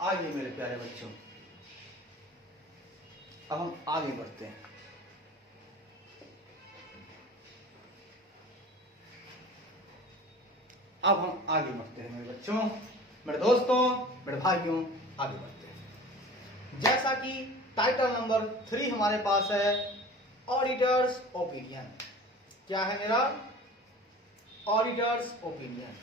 आइए मेरे प्यारे बच्चों, अब हम आगे बढ़ते हैं। अब हम आगे बढ़ते हैं मेरे बच्चों, मेरे दोस्तों, मेरे भाइयों, आगे बढ़ते हैं। जैसा कि टाइटल नंबर 3 हमारे पास है, ऑडिटर्स ओपिनियन। क्या है मेरा? Auditors opinion.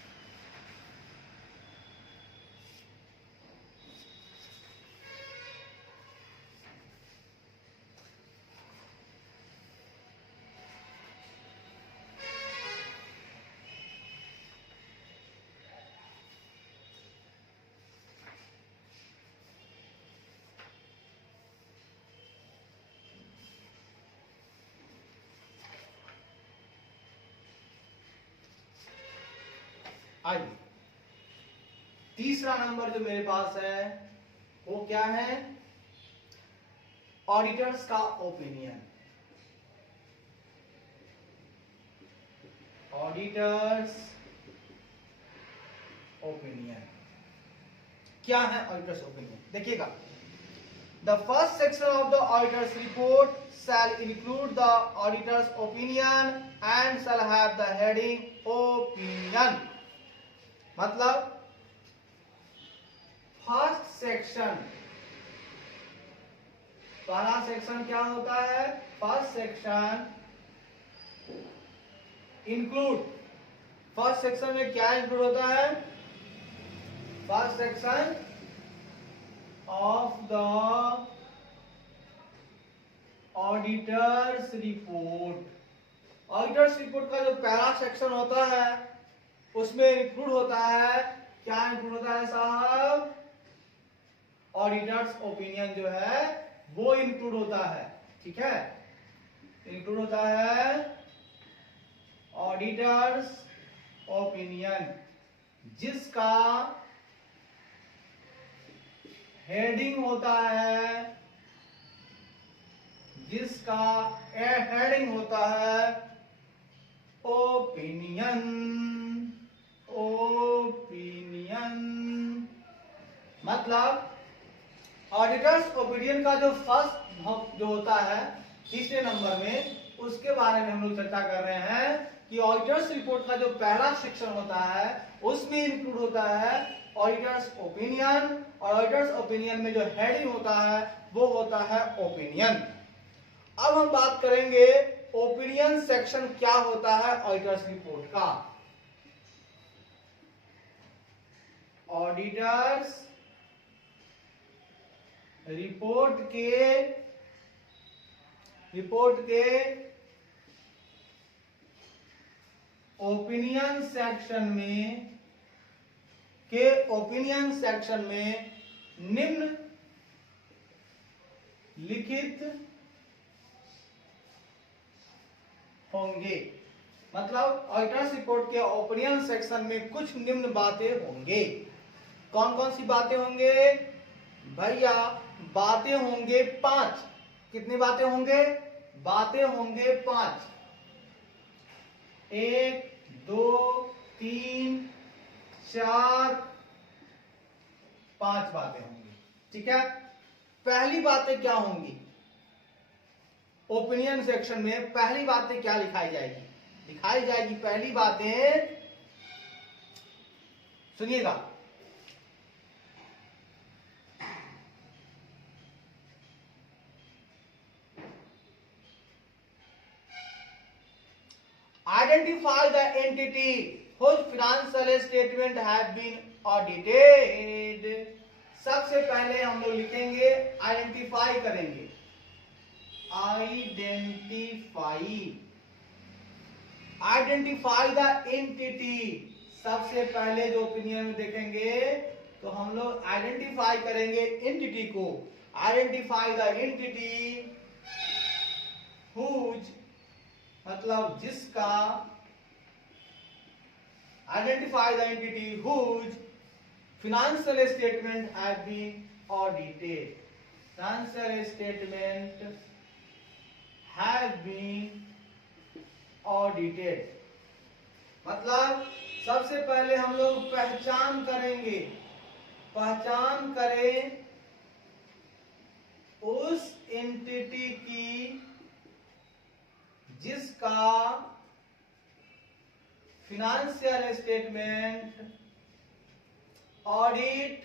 आइए, तीसरा नंबर जो मेरे पास है वो क्या है? ऑडिटर्स का ओपिनियन। ऑडिटर्स ओपिनियन क्या है? ऑडिटर्स ओपिनियन देखिएगा, the first section of the auditors report shall include the auditor's opinion and shall have the heading opinion। मतलब फर्स्ट सेक्शन, पहला सेक्शन क्या होता है? First section include. First section में क्या इंक्लूड होता है? First section of the auditors report. Auditors report का जो पहला सेक्शन होता है उसमें इंक्लूड होता है, क्या इंक्लूड होता है साहब? ऑडिटर्स ओपिनियन जो है वो इंक्लूड होता है। ठीक है, इंक्लूड होता है ऑडिटर्स ओपिनियन, जिसका हेडिंग होता है, जिसका हेडिंग होता है ओपिनियन। ओपिनियन मतलब ऑडिटर्स ओपिनियन का जो फर्स्ट जो होता है तीसरे नंबर में, उसके बारे में हम लोग चर्चा कर रहे हैं कि ऑडिटर्स रिपोर्ट का जो पहला सेक्शन होता है उसमें इंक्लूड होता है ऑडिटर्स ओपिनियन, और ऑडिटर्स ओपिनियन में जो हेडिंग होता है वो होता है ओपिनियन। अब हम बात करेंगे ओपिनियन सेक्शन क्या होता है ऑडिटर्स रिपोर्ट का। ऑडिटर्स रिपोर्ट के ओपिनियन सेक्शन में निम्न लिखित होंगे। मतलब ऑडिटर्स रिपोर्ट के ओपिनियन सेक्शन में कुछ निम्न बातें होंगे। कौन कौन सी बातें होंगे भैया? बातें होंगे 5। कितनी बातें होंगे? बातें होंगे 5। 1 2 3 4 5 बातें होंगी। ठीक है, पहली बातें क्या होंगी ओपिनियन सेक्शन में? पहली बातें क्या दिखाई जाएगी? पहली बातें सुनिएगा, identify the entity whose financial statement have been audited। सबसे पहले हम लोग लिखेंगे, आइडेंटिफाई करेंगे। Identify the entity. सबसे पहले जो ओपिनियन में देखेंगे तो हम लोग आइडेंटिफाई करेंगे एंटिटी को। आइडेंटिफाई द एंटिटी हुज मतलब जिसका, identify the entity whose financial statement have been audited. Financial statement have been audited मतलब सबसे पहले हम लोग पहचान करेंगे पहचान करें उस एंटिटी की जिसका फिनेंशियल स्टेटमेंट ऑडिट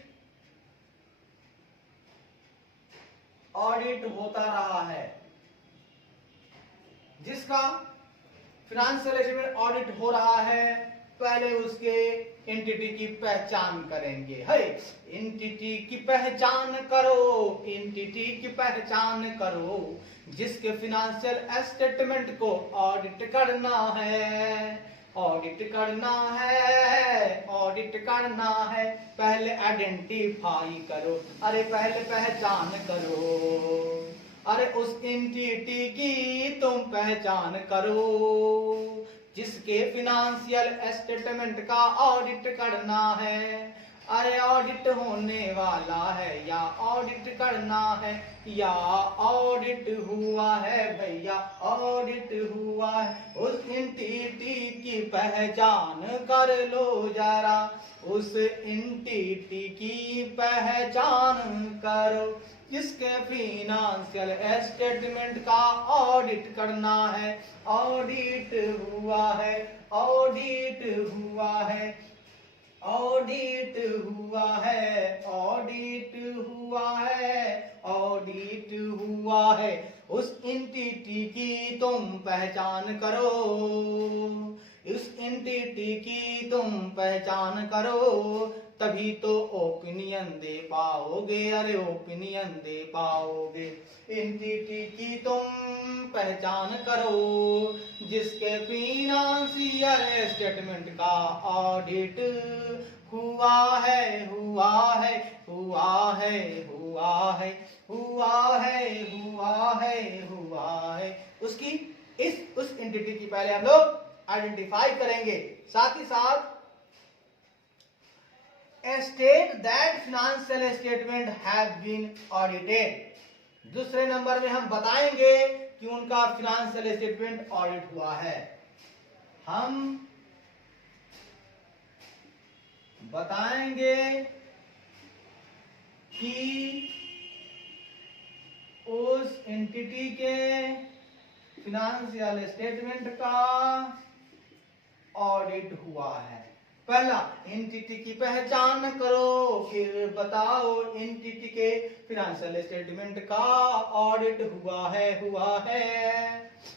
होता रहा है, जिसका फिनेंशियल स्टेटमेंट ऑडिट हो रहा है, पहले उसके एंटिटी की पहचान करेंगे। है एंटिटी की पहचान करो, एंटिटी की पहचान करो जिसके फिनेंशियल स्टेटमेंट को ऑडिट करना है, ऑडिट करना है, ऑडिट करना है। पहले आइडेंटिफाई करो, अरे पहले पहचान करो, अरे उस एंटिटी की तुम पहचान करो जिसके फिनेंशियल स्टेटमेंट का ऑडिट करना है। अरे ऑडिट होने वाला है या ऑडिट करना है या ऑडिट हुआ है भैया, ऑडिट हुआ है। उस एंटिटी की पहचान कर लो जरा, उस एंटिटी की पहचान करो जिसके फिनेंशियल स्टेटमेंट का ऑडिट करना है। ऑडिट हुआ है, ऑडिट हुआ है, ऑडिट हुआ है, ऑडिट हुआ है, ऑडिट हुआ है। उस एंटिटी की तुम पहचान करो, उस एंटिटी की तुम पहचान करो, तभी तो ओपिनियन दे पाओगे, अरे ओपिनियन दे पाओगे। एंटिटी की तुम पहचान करो जिसके फिनेंशियल स्टेटमेंट का ऑडिट हुआ है, हुआ है, हुआ है, हुआ है, हुआ है, हुआ है, हुआ है। उसकी उस एंटिटी की पहले हम लोग आइडेंटिफाई करेंगे। साथ ही साथ state that financial statement have been audited. दूसरे नंबर में हम बताएंगे कि उनका फिनेंशियल स्टेटमेंट ऑडिट हुआ है। हम बताएंगे कि उस एंटिटी के फिनेंशियल स्टेटमेंट का ऑडिट हुआ है। पहला एंटिटी की पहचान करो, फिर बताओ एंटिटी के फिनेंशियल स्टेटमेंट का ऑडिट हुआ है, हुआ है,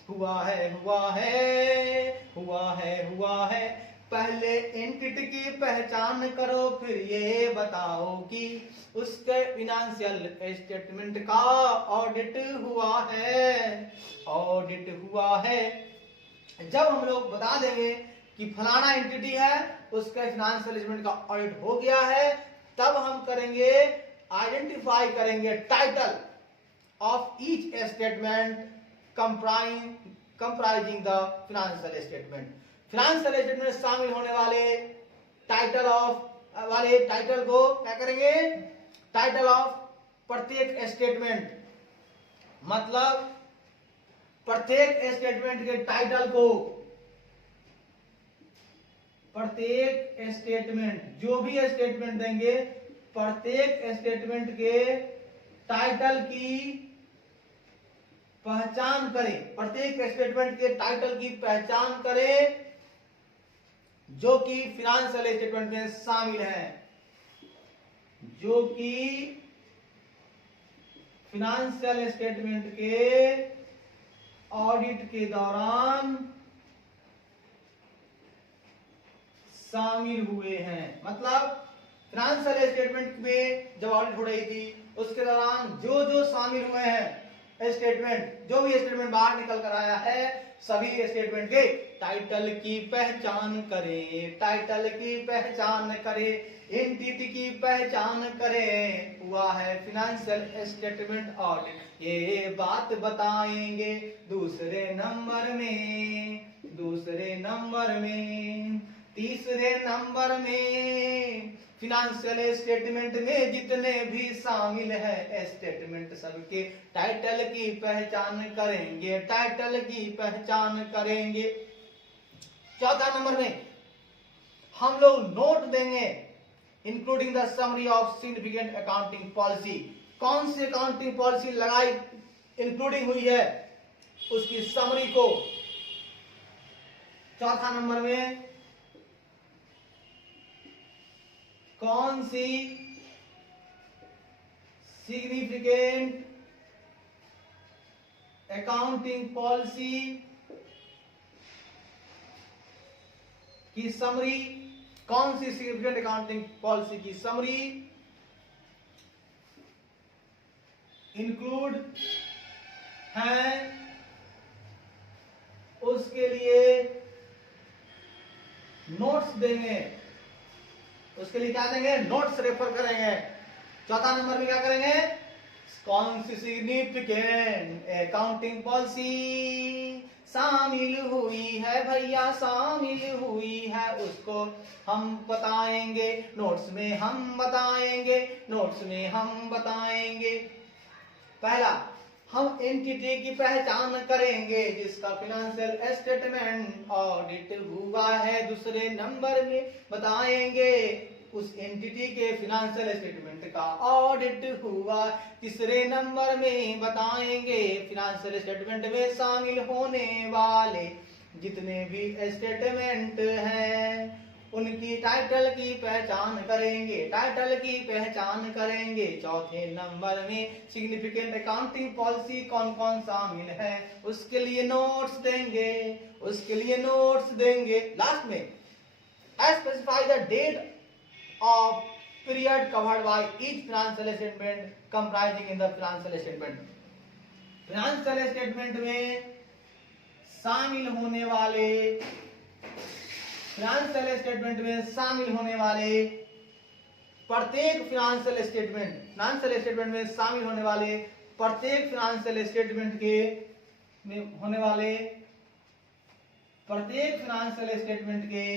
हुआ है, हुआ है, हुआ है, हुआ है। पहले एंटिटी की पहचान करो, फिर ये बताओ कि उसके फिनेंशियल स्टेटमेंट का ऑडिट हुआ है, ऑडिट हुआ है। जब हम लोग बता देंगे कि फलाना एंटिटी है, उसके फाइनेंशियल स्टेटमेंट का ऑडिट हो गया है, तब हम करेंगे आइडेंटिफाई करेंगे title of each statement comprising the financial statement. Financial statement में शामिल होने वाले टाइटल को क्या करेंगे, टाइटल ऑफ प्रत्येक स्टेटमेंट, मतलब प्रत्येक स्टेटमेंट के टाइटल को, प्रत्येक स्टेटमेंट जो भी स्टेटमेंट देंगे, प्रत्येक स्टेटमेंट के टाइटल की पहचान करें, प्रत्येक स्टेटमेंट के टाइटल की पहचान करें जो कि फाइनेंशियल स्टेटमेंट में शामिल है, जो कि फाइनेंशियल स्टेटमेंट के ऑडिट के दौरान शामिल हुए हैं। मतलब फाइनेंशियल स्टेटमेंट में जब ऑडिट हो रही थी उसके दौरान जो जो शामिल हुए हैं स्टेटमेंट, जो भी स्टेटमेंट बाहर निकल कर आया है, सभी स्टेटमेंट के टाइटल की पहचान करें, टाइटल की पहचान करें, एंटिटी की पहचान करें। हुआ है फाइनेंशियल स्टेटमेंट ऑडिट, ये बात बताएंगे दूसरे नंबर में, दूसरे नंबर में। तीसरे नंबर में फिनेंशियल स्टेटमेंट में जितने भी शामिल है स्टेटमेंट, सबके टाइटल की पहचान करेंगे, टाइटल की पहचान करेंगे। चौथा नंबर में हम लोग नोट देंगे including the summary of significant accounting policy. कौन सी अकाउंटिंग पॉलिसी लगाई इंक्लूडिंग हुई है उसकी समरी को। चौथा नंबर में कौन सी सिग्निफिकेंट अकाउंटिंग पॉलिसी की समरी, कौन सी सिग्निफिकेंट अकाउंटिंग पॉलिसी की समरी इंक्लूड है, उसके लिए नोट्स देंगे। उसके लिए क्या देंगे, नोट्स रेफर करेंगे। चौथा नंबर में क्या करेंगे, कौन सी सिग्निफिकेंट अकाउंटिंग पॉलिसी शामिल हुई है भैया, शामिल हुई है, उसको हम बताएंगे नोट्स में, हम बताएंगे नोट्स में, हम बताएंगे। पहला, हम एंटिटी की पहचान करेंगे जिसका फाइनेंशियल स्टेटमेंट ऑडिट हुआ है। दूसरे नंबर में बताएंगे उस एंटिटी के फाइनेंशियल स्टेटमेंट का ऑडिट हुआ। तीसरे नंबर में बताएंगे फाइनेंशियल स्टेटमेंट में शामिल होने वाले जितने भी स्टेटमेंट हैं उनकी टाइटल की पहचान करेंगे, टाइटल की पहचान करेंगे। चौथे नंबर में सिग्निफिकेंट अकाउंटिंग पॉलिसी कौन कौन शामिल है उसके लिए नोट्स देंगे, उसके लिए नोट्स देंगे। लास्ट में specify the date of period covered by each financial statement comprising in the financial statement। financial statement में शामिल होने वाले, financial statement में शामिल होने वाले प्रत्येक financial statement, financial statement में शामिल होने वाले प्रत्येक financial statement के में होने वाले प्रत्येक financial statement के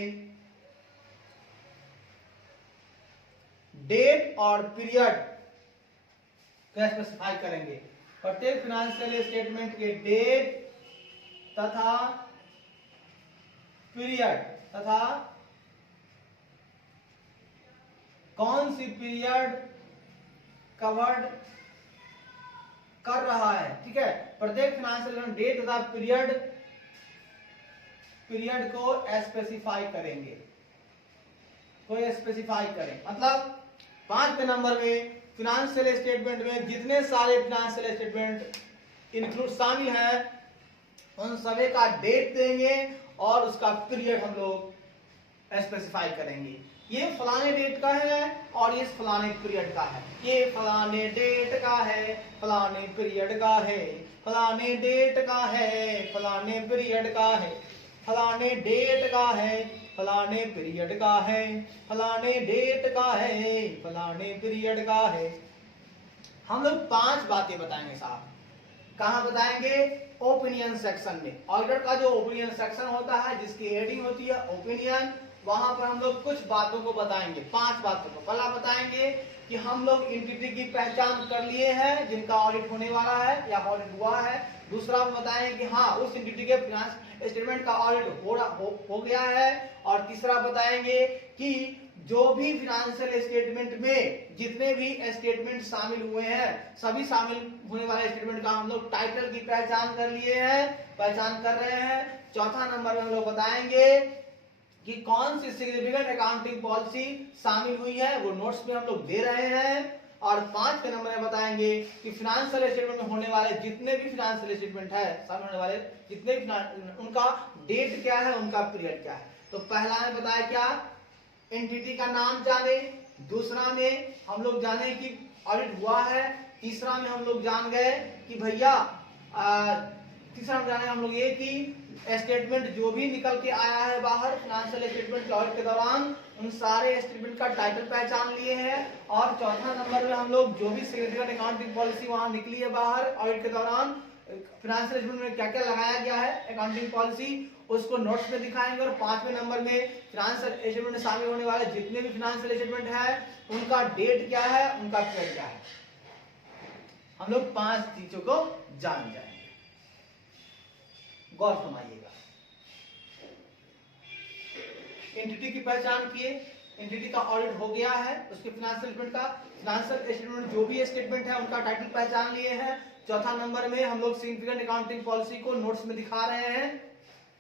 डेट और पीरियड को स्पेसिफाई करेंगे। प्रत्येक फाइनेंशियल स्टेटमेंट के डेट तथा पीरियड तथा कौन सी पीरियड कवर्ड कर रहा है, ठीक है। प्रत्येक फाइनेंशियल डेट तथा पीरियड को स्पेसिफाई करेंगे, को स्पेसिफाई करें। मतलब 5वें नंबर में फाइनेंशियल स्टेटमेंट में जितने सारे फाइनेंशियल स्टेटमेंट इंक्लूड शामिल हैं उन सभी का डेट देंगे और उसका पीरियड हम लोग स्पेसिफाई करेंगे। ये फलाने डेट का है और ये फलाने पीरियड का है, ये फलाने डेट का है, फलाने पीरियड का है, फलाने डेट का है, फलाने पीरियड का है, फलाने डेट का है, फलाने पीरियड का है, फलाने डेट का है, फलाने पीरियड का है। हम लोग 5 बातें बताएंगे साहब। कहाँ बताएंगे, ओपिनियन सेक्शन में। ऑडिटर का जो ओपिनियन सेक्शन होता है जिसकी हेडिंग होती है ओपिनियन, वहां पर हम लोग कुछ बातों को बताएंगे, 5 बातों को। पहला बताएंगे कि हम लोग एंटिटी की पहचान कर लिए हैं जिनका ऑडिट होने वाला है या ऑडिट हुआ है। दूसरा बताएंगे कि हाँ उस एंटिटी के फाइनेंस स्टेटमेंट का ऑडिट हो गया है। और तीसरा बताएंगे कि जो भी फाइनेंशियल स्टेटमेंट में जितने भी स्टेटमेंट शामिल हुए हैं सभी शामिल होने वाले स्टेटमेंट का हम लोग टाइटल की पहचान कर लिए हैं, पहचान कर रहे हैं। चौथा नंबर में हम लोग बताएंगे कि कौन सी सिग्निफिकेंट अकाउंटिंग पॉलिसी शामिल हुई है, वो नोट्स में हम लोग दे रहे हैं। और 5वें नंबर में बताएंगे कि फाइनेंशियल स्टेटमेंट में होने वाले जितने भी फाइनेंशियल स्टेटमेंट है शामिल होने वाले जितने भी उनका डेट क्या है, उनका पीरियड क्या है। तो पहला में बताया क्या, एंटिटी का नाम जाने। दूसरा में हम लोग जाने कि ऑडिट हुआ है। तीसरा में हम लोग जान गए कि भैया तीसरा में जाने हम लोग ये कि स्टेटमेंट जो भी निकल के आया है बाहर फाइनेंशियल स्टेटमेंट के ऑडिट के दौरान उन सारे स्टेटमेंट का टाइटल पहचान लिए हैं। और चौथा नंबर में हम लोग जो भी सिग्निफिकेंट अकाउंटिंग पॉलिसी वहां निकली है बाहर ऑडिट के दौरान फाइनेंशियल स्टेटमेंट में क्या क्या लगाया गया है अकाउंटिंग पॉलिसी, उसको नोट्स में दिखाएंगे। और 5वें नंबर में फाइनेंशियल स्टेटमेंट में शामिल होने वाले जितने भी फाइनेंशियल स्टेटमेंट है उनका डेट क्या है, उनका पीरियड क्या है। हम लोग 5 चीजों को जान जाएंगे। गौर फरमाइएगा। एंटिटी की पहचान किए, एंटिटी का ऑडिट हो गया है, उसके फाइनेंशियल स्टेटमेंट का, फाइनेंशियल स्टेटमेंट जो भी स्टेटमेंट है उनका टाइटल पहचान लिए हैं। चौथा नंबर में हम लोग सिग्निफिकेंट अकाउंटिंग पॉलिसी को नोट्स में दिखा रहे हैं।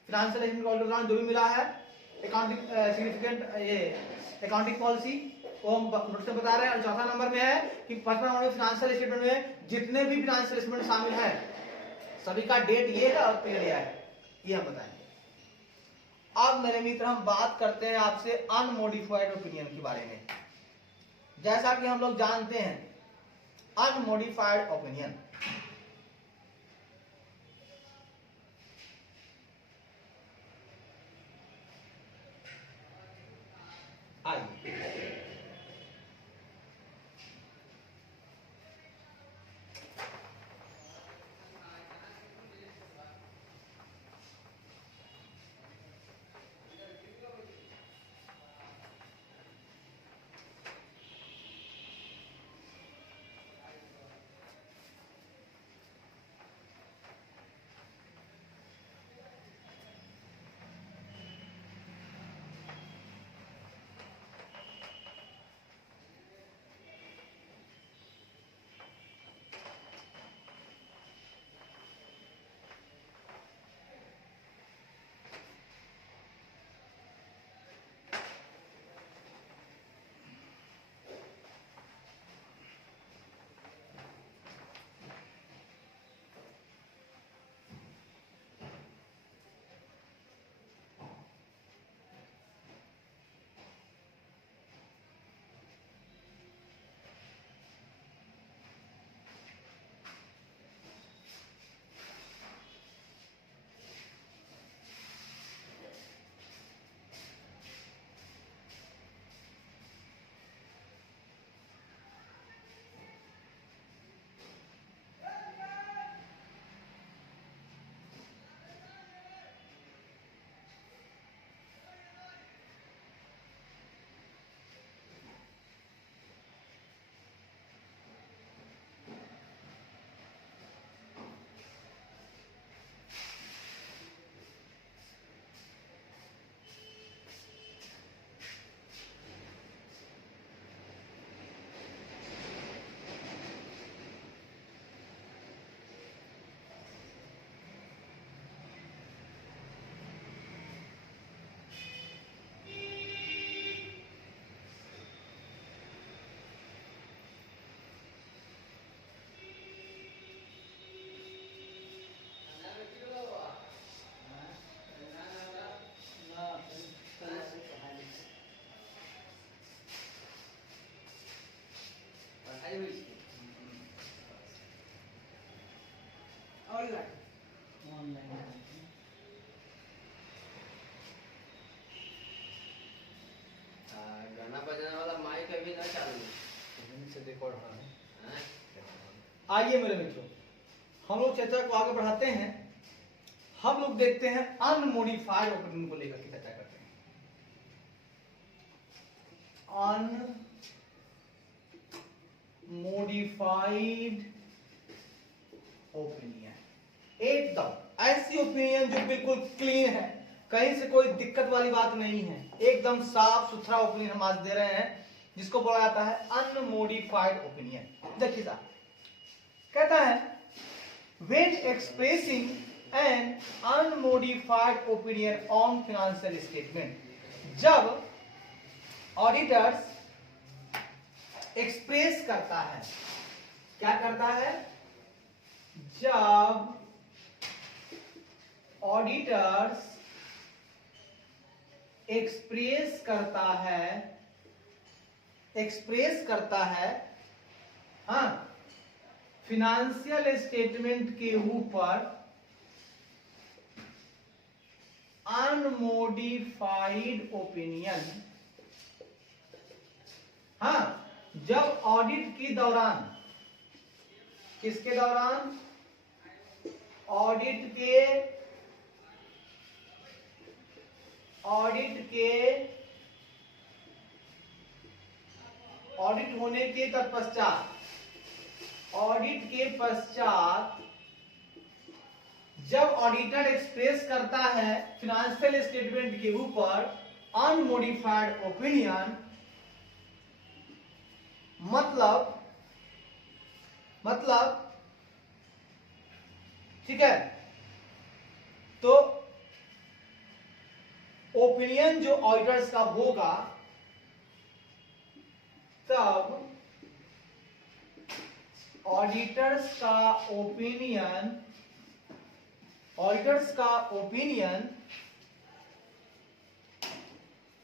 फाइनेंशियल स्टेटमेंट का ऑडिट जो भी मिला है अकाउंटिंग सिग्निफिकेंट ये अकाउंटिंग पॉलिसी वो हम नोट्स में बता रहे हैं। और चौथा नंबर में है कि 55 नंबर में फाइनेंशियल स्टेटमेंट में जितने भी फाइनेंशियल स्टेटमेंट शामिल है सभी का डेट ये है और पीरियड ये है, ये हम बताएंगे। अब मेरे मित्र हम बात करते हैं आपसे अनमोडिफाइड ओपिनियन के बारे में। जैसा कि हम लोग जानते हैं अनमोडिफाइड ओपिनियन आइए गाना बजाने वाला माइक अभी ना चालू से रिकॉर्ड हो रहा है। आइए मेरे मित्रों हम लोग चर्चा को आगे बढ़ाते हैं। हम लोग देखते हैं अनमोडिफाइड ओपिनियन को लेकर के चर्चा करते हैं। अनमोडिफाइड ओपिनियन एकदम ऐसी ओपिनियन जो बिल्कुल क्लीन है, कहीं से कोई दिक्कत वाली बात नहीं है, एकदम साफ सुथरा ओपिनियन हम आज दे रहे हैं जिसको बोला जाता है अनमोडिफाइड ओपिनियन। देखिए साहब कहता है when expressing an unmodified opinion on financial statement, जब ऑडिटर्स एक्सप्रेस करता है, क्या करता है, जब ऑडिटर्स एक्सप्रेस करता है हाँ फिनेंशियल स्टेटमेंट के ऊपर अनमोडिफाइड ओपिनियन, हाँ जब ऑडिट के दौरान, किसके दौरान, ऑडिट होने के तत्पश्चात, ऑडिट के पश्चात जब ऑडिटर एक्सप्रेस करता है फिनेंशियल स्टेटमेंट के ऊपर अनमोडिफाइड ओपिनियन मतलब ठीक है, तो ओपिनियन जो ऑडिटर्स का होगा तब ऑडिटर्स का opinion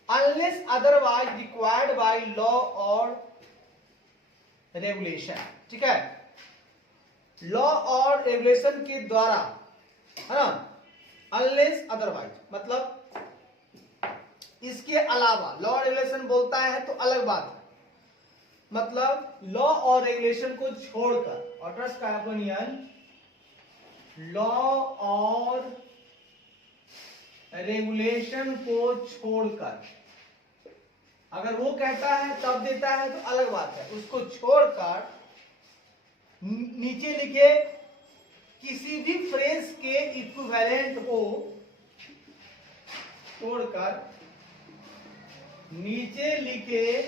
unless otherwise required by law और रेगुलेशन, ठीक है, लॉ और रेगुलेशन के द्वारा, है ना, अनलेस अदरवाइज मतलब इसके अलावा, लॉ और रेगुलेशन बोलता है तो अलग बात है, मतलब लॉ और रेगुलेशन को छोड़कर ऑडिटर्स का ओपिनियन लॉ और रेगुलेशन को छोड़कर, अगर वो कहता है तब देता है तो अलग बात है, उसको छोड़कर नीचे लिखे किसी भी फ्रेज के इक्विवेलेंट को छोड़कर, नीचे लिखे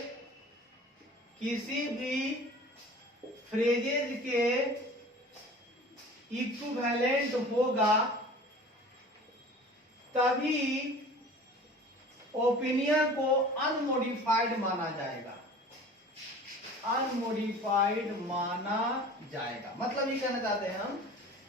किसी भी फ्रेजेज के इक्विवेलेंट होगा तभी ओपिनियन को अनमोडिफाइड माना जाएगा, अनमोडिफाइड माना जाएगा। मतलब ये कहना चाहते हैं हम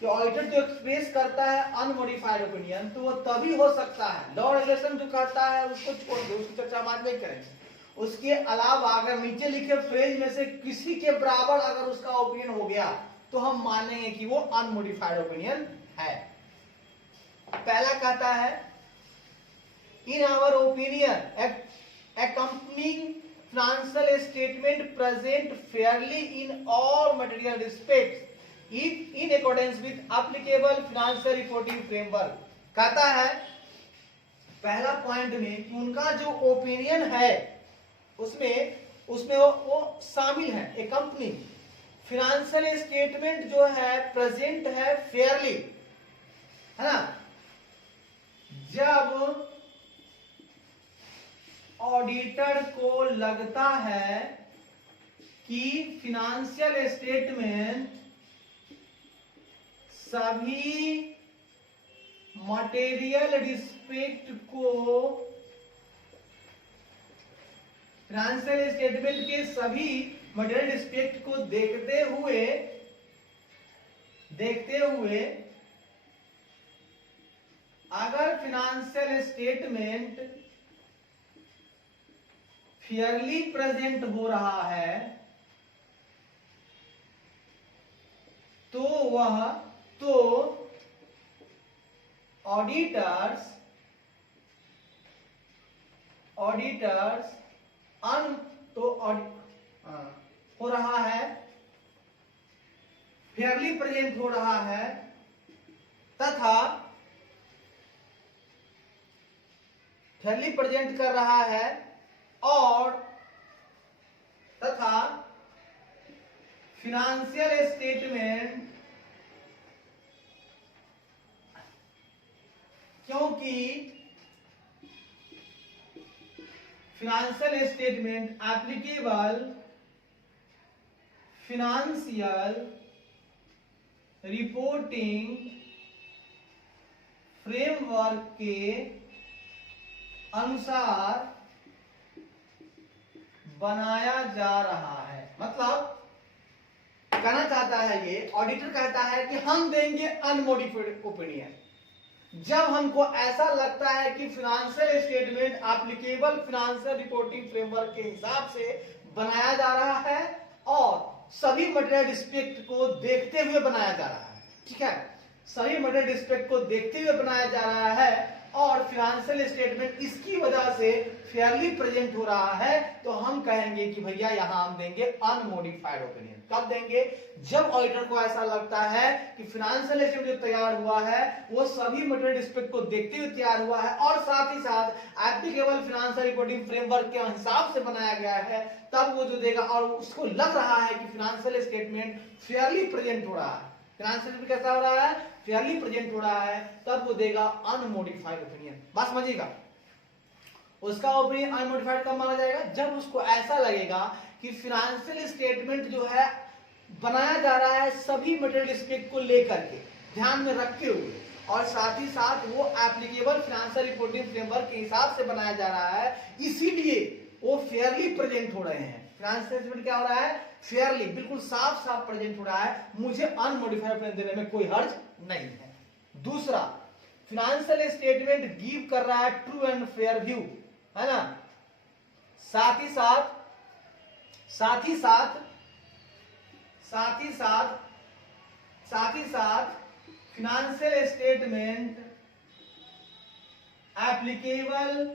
कि ऑडिटर जो एक्सप्रेस करता है अनमोडिफाइड ओपिनियन तो वो तभी हो सकता है, लॉ रेगुलेशन जो कहता है उसको छोड़ दो, उसकी चर्चा बाद में करेंगे। उसके अलावा अगर नीचे लिखे फ्रेज में से किसी के बराबर अगर उसका ओपिनियन हो गया तो हम मानेंगे कि वो अनमोडिफाइड ओपिनियन है। पहला कहता है in our opinion accompanying financial statement present fairly in all material respects if in accordance with applicable financial reporting framework। कहता है पहला पॉइंट में कि उनका जो ओपिनियन है उसमें वो शामिल है, ए कंपनी फिनेंशियल स्टेटमेंट जो है प्रेजेंट है फेयरली, है ना, जब ऑडिटर को लगता है कि फिनेंशियल स्टेटमेंट सभी मटेरियल रिस्पेक्ट को, फिनेंशियल स्टेटमेंट के सभी मटेरियल रिस्पेक्ट को देखते हुए अगर फिनेंशियल स्टेटमेंट फेयरली प्रेजेंट हो रहा है तो ऑडिटर्स हो रहा है, फेयरली प्रेजेंट हो रहा है तथा फेयरली प्रेजेंट कर रहा है और तथा फिनेंशियल स्टेटमेंट, क्योंकि financial statement applicable financial reporting framework के अनुसार बनाया जा रहा है। मतलब कहना चाहता है ये ऑडिटर कहता है कि हम देंगे अनमोडिफाइड ओपिनियन जब हमको ऐसा लगता है कि financial statement applicable financial reporting framework के हिसाब से बनाया जा रहा है और सभी मटेरियल रिस्पेक्ट को देखते हुए बनाया जा रहा है, ठीक है, सभी मटेरियल रिस्पेक्ट को देखते हुए बनाया जा रहा है और फिनेंशियल स्टेटमेंट इसकी वजह से फेयरली प्रेजेंट हो रहा है, तो हम कहेंगे कि भैया यहां हम देंगे अनमोडिफाइड ओपिनियन। कब देंगे? जब ऑडिटर को ऐसा लगता है कि फिनेंशियल स्टेटमेंट जो तैयार हुआ है वो सभी मटेरियल रिस्पेक्ट को देखते हुए तैयार हुआ है और साथ ही साथ एप्लीकेबल फिनेंशियल रिपोर्टिंग फ्रेमवर्क के हिसाब से बनाया गया है, तब वो जो देगा और उसको लग रहा है कि फिनेंशियल स्टेटमेंट फेयरली प्रेजेंट हो रहा है, फिनेंशियल कैसा हो रहा है, फेयरली प्रेजेंट हो रहा है, तब वो देगा अनमोडिफाइड ओपिनियन। बात समझिएगा। उसका ओपिनियन अनमोडिफाइड कब माना जाएगा? जब उसको ऐसा लगेगा कि फिनेंशियल स्टेटमेंट जो है बनाया जा रहा है सभी मटेरियल एस्पेक्ट को लेकर के ध्यान में रखते हुए, और साथ ही साथ वो एप्लीकेबल फाइनेंशियल रिपोर्टिंग फ्रेमवर्क के हिसाब से बनाया जा रहा है, इसीलिए वो फेयरली प्रेजेंट हो रहे हैं। फाइनेंशियल स्टेटमेंट क्या हो रहा है? फेयरली, बिल्कुल साफ साफ प्रेजेंट हो रहा है, मुझे अनमोडिफाइड प्रेजेंट देने में कोई हर्ज नहीं है। दूसरा, फाइनेंशियल स्टेटमेंट गिव कर रहा है ट्रू एंड फेयर व्यू, है ना। साथ ही साथ financial statement applicable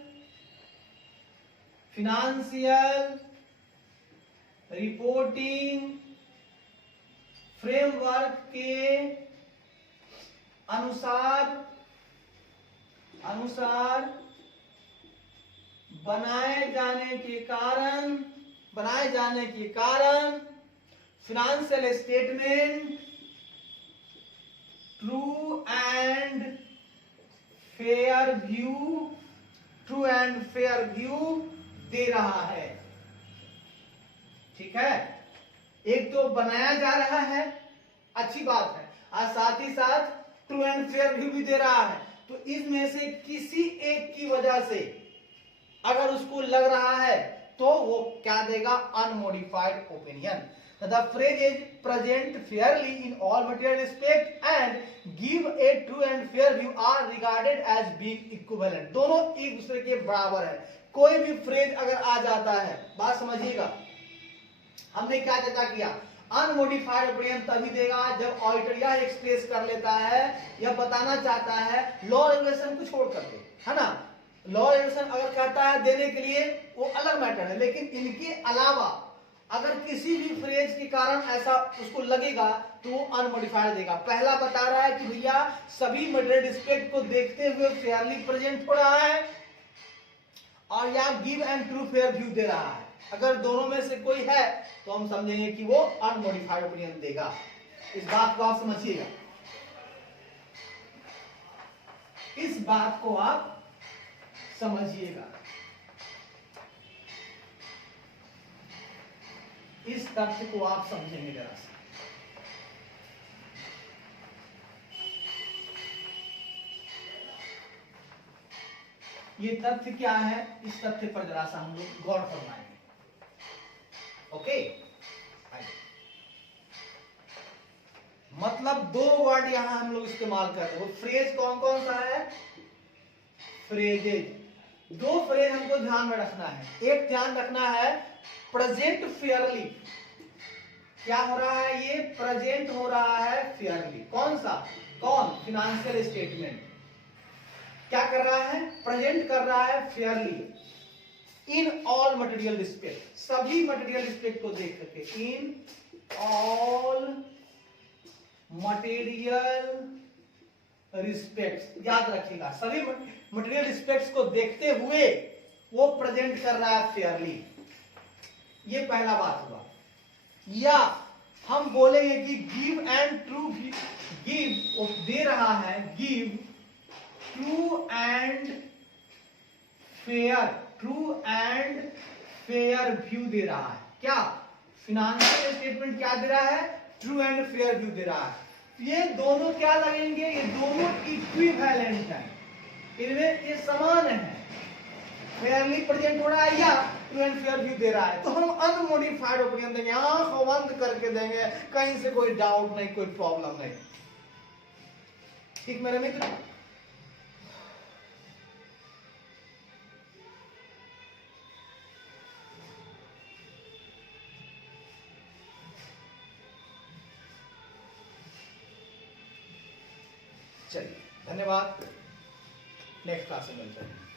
financial reporting framework के अनुसार बनाए जाने के कारण financial statement true and fair view दे रहा है। ठीक है, एक तो बनाया जा रहा है, अच्छी बात है, और साथ ही साथ ट्रू एंड फेयर व्यू भी दे रहा है। तो इसमें से किसी एक की वजह से अगर उसको लग रहा है तो वो क्या देगा? Unmodified opinion. The phrase is present fairly in all material aspects and give a true and fair view are regarded as being equivalent. दोनों एक दूसरे के बराबर है। कोई भी फ्रेज अगर आ जाता है, बात समझिएगा, हमने क्या चर्चा किया? अनमोडिफाइड ओपिनियन तभी देगा जब ऑडिटर यह एक्सप्रेस कर लेता है या बताना चाहता है लॉ रेगुलेशन को छोड़ करके, है ना। लॉ रेगुलेशन अगर कहता है देने के लिए वो अलग मैटर है, लेकिन इनके अलावा अगर किसी भी फ्रेज के कारण ऐसा उसको लगेगा तो वो अनमोडिफाइड देगा। पहला बता रहा है कि भैया सभी मटेरियल एस्पेक्ट को देखते हुए फेयरली प्रेजेंट हो रहा है, और यहाँ give and true fair view दे रहा है। अगर दोनों में से कोई है तो हम समझेंगे कि वो अनमोडिफाइड ओपिनियन देगा। इस बात को आप समझिएगा, इस बात को आप समझिएगा, इस तथ्य को आप समझेंगे जरा सा। ये तथ्य क्या है, इस तथ्य पर जरा सा हम लोग गौर फरमाएंगे। ओके, मतलब दो वर्ड यहां हम लोग इस्तेमाल कर रहे हैं। वो फ्रेज कौन कौन सा है? फ्रेजेज। दो फ्रेज हमको ध्यान में रखना है। एक ध्यान रखना है प्रेजेंट फेयरली। क्या हो रहा है? ये प्रेजेंट हो रहा है फेयरली। कौन सा? फाइनेंशियल स्टेटमेंट क्या कर रहा है? प्रेजेंट कर रहा है Fairlie in all material respect, सभी मटेरियल रिस्पेक्ट को देख करके। इन ऑल मटेरियल रिस्पेक्ट्स, याद रखिएगा, सभी मटेरियल रिस्पेक्ट्स को देखते हुए वो प्रेजेंट कर रहा है फेयरली। ये पहला बात हुआ। या हम बोलेंगे कि गिव एंड ट्रू, गिव दे रहा है, give true and fair view दे रहा है। क्या? फाइनेंशियल स्टेटमेंट क्या दे रहा है? ट्रू एंड फेयर व्यू दे रहा है। ये दोनों क्या लगेंगे? ये दोनों इक्विवेलेंट हैं, इनमें ये समान है। फेयरली प्रेजेंट हो रहा है या ट्रू एंड फेयर व्यू दे रहा है, तो हम अनमोडिफाइड ओपिनियन देंगे, आंख बंद करके देंगे, कहीं से कोई डाउट नहीं, कोई प्रॉब्लम नहीं। ठीक मेरे मित्र? चलिए, धन्यवाद। नेक्स्ट क्लास में मिलते हैं।